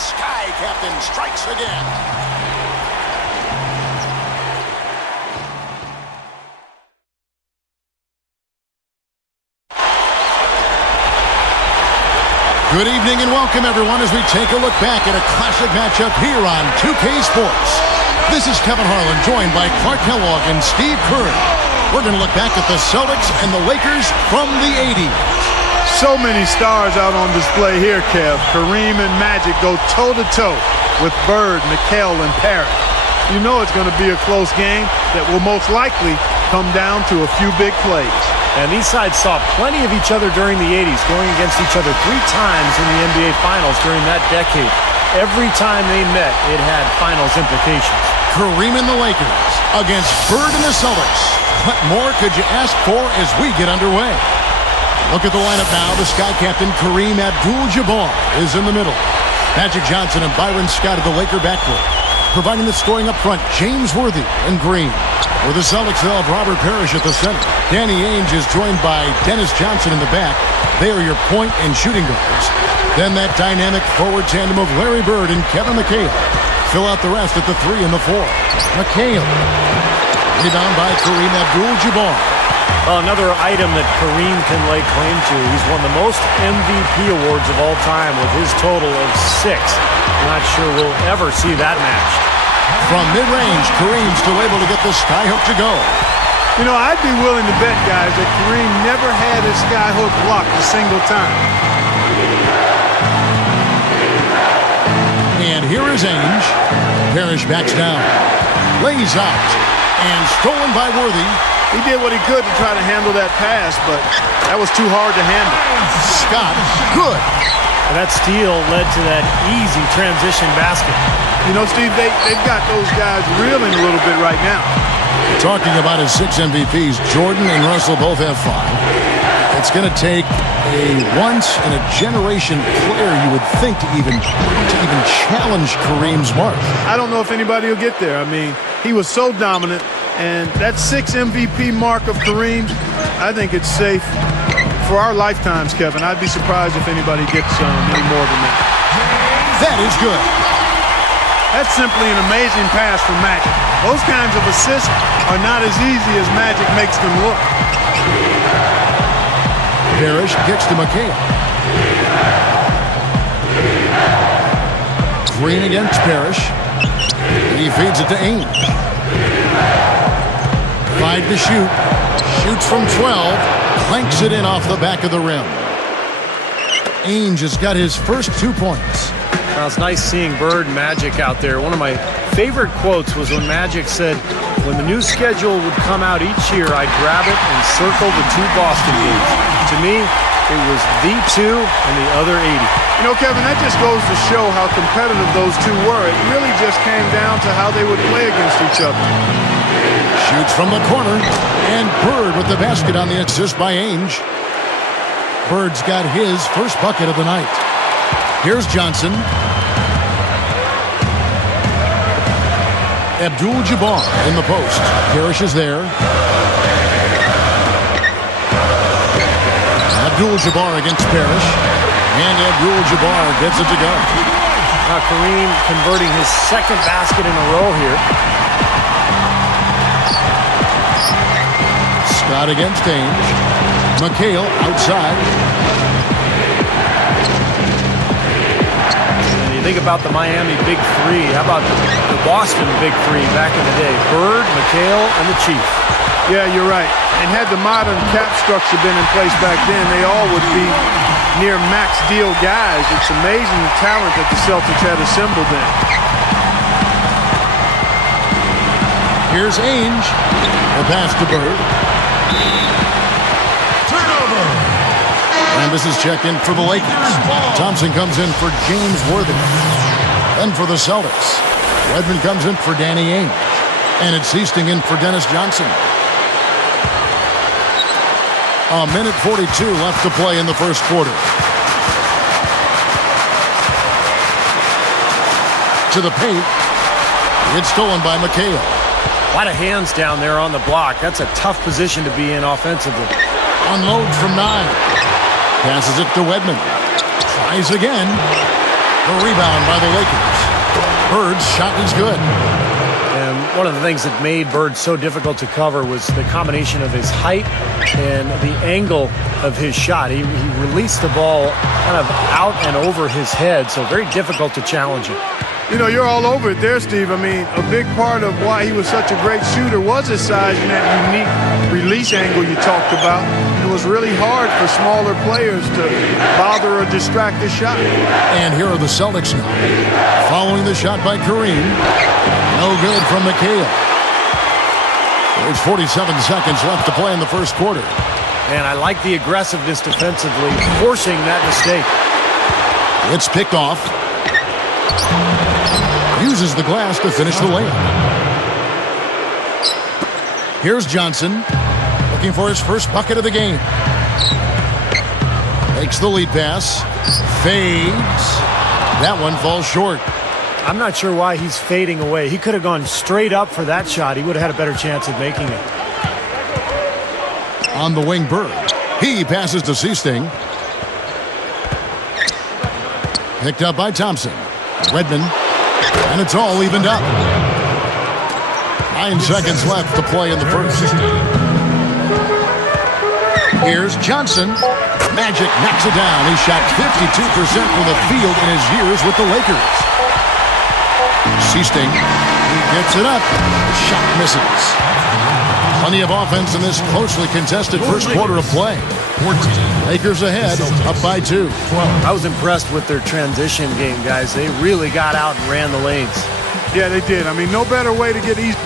Sky Captain strikes again. Good evening and welcome, everyone, as we take a look back at a classic matchup here on 2K Sports. This is Kevin Harlan, joined by Clark Kellogg and Steve Curry. We're going to look back at the Celtics and the Lakers from the 80s. So many stars out on display here, Kev. Kareem and Magic go toe-to-toe with Bird, McHale, and Parrott. You know it's going to be a close game that will most likely come down to a few big plays. And these sides saw plenty of each other during the 80s, going against each other 3 times in the NBA Finals during that decade. Every time they met, it had Finals implications. Kareem and the Lakers against Bird and the Celtics. What more could you ask for as we get underway? Look at the lineup now. The Sky Captain Kareem Abdul-Jabbar is in the middle. Magic Johnson and Byron Scott of the Laker backcourt. Providing the scoring up front, James Worthy and Green. For the Celtics, they'll have Robert Parrish at the center. Danny Ainge is joined by Dennis Johnson in the back. They are your point and shooting guards. Then that dynamic forward tandem of Larry Bird and Kevin McHale. Fill out the rest at the 3 and the 4. McHale. Rebound by Kareem Abdul-Jabbar. Well, another item that Kareem can lay claim to. He's won the most MVP awards of all time with his total of 6. Not sure we'll ever see that matched. From mid-range, Kareem still able to get the skyhook to go. You know, I'd be willing to bet, guys, that Kareem never had his skyhook blocked a single time. And here is Ainge. Parrish backs down. Lays out. And stolen by Worthy. He did what he could to try to handle that pass, but that was too hard to handle. Scott, good. And that steal led to that easy transition basket. You know, Steve, they've got those guys reeling a little bit right now. Talking about his 6 MVPs, Jordan and Russell both have 5. It's going to take a once-in-a-generation player, you would think, to even challenge Kareem's mark. I don't know if anybody will get there. I mean, he was so dominant, and that 6 MVP mark of Kareem's, I think it's safe for our lifetimes, Kevin. I'd be surprised if anybody gets any more than that. That is good. That's simply an amazing pass from Magic. Those kinds of assists are not as easy as Magic makes them look. Parrish kicks to McHale. Green against Parrish. He feeds it to Ainge. 5 to shoot. Shoots from 12. Clanks it in off the back of the rim. Ainge has got his first 2 points. Well, it's nice seeing Bird and Magic out there. One of my favorite quotes was when Magic said, when the new schedule would come out each year, I'd grab it and circle the 2 Boston games. To me, it was the 2 and the other 80. You know, Kevin, that just goes to show how competitive those 2 were. It really just came down to how they would play against each other. Shoots from the corner, and Bird with the basket on the assist by Ainge. Bird's got his first bucket of the night. Here's Johnson. Abdul-Jabbar in the post. Parrish is there. Abdul-Jabbar against Parrish. And Abdul-Jabbar gets it to go. Now Kareem converting his 2nd basket in a row here. Scott against Ainge. McHale outside. Think about the Miami Big 3. How about the Boston Big 3 back in the day? Bird, McHale, and the Chief. Yeah, you're right. And had the modern cap structure been in place back then, they all would be near max deal guys. It's amazing the talent that the Celtics had assembled then. Here's Ainge. The pass to Bird. And this is checked in for the Lakers. Thompson comes in for James Worthy. Then for the Celtics, Redmond comes in for Danny Ainge. And it's Easting in for Dennis Johnson. 1:42 left to play in the first quarter. To the paint. It's stolen by McHale. A lot of hands down there on the block. That's a tough position to be in offensively. Unloads from 9. Passes it to Wedman. Tries again. The rebound by the Lakers. Bird's shot is good. And one of the things that made Bird so difficult to cover was the combination of his height and the angle of his shot. He released the ball kind of out and over his head, so very difficult to challenge him. You know, you're all over it there, Steve. I mean, a big part of why he was such a great shooter was his size and that unique release angle you talked about. It was really hard for smaller players to bother or distract his shot. And here are the Celtics now. Following the shot by Kareem. No good from McHale. There's 47 seconds left to play in the first quarter. And I like the aggressiveness defensively, forcing that mistake. It's picked off. Uses the glass to finish the layup. Here's Johnson, looking for his first bucket of the game. Makes the lead pass. Fades. That one falls short. I'm not sure why he's fading away. He could have gone straight up for that shot. He would have had a better chance of making it. On the wing, Bird. He passes to Seasting. Picked up by Thompson. Redmond. And it's all evened up. 9 seconds left to play in the first. Here's Johnson. Magic knocks it down. He shot 52% from the field in his years with the Lakers. Seasting. He gets it up. The shot misses. Plenty of offense in this closely contested first quarter of play. 14. Lakers ahead, up by 2. I was impressed with their transition game, guys. They really got out and ran the lanes. Yeah, they did. I mean, no better way to get easy.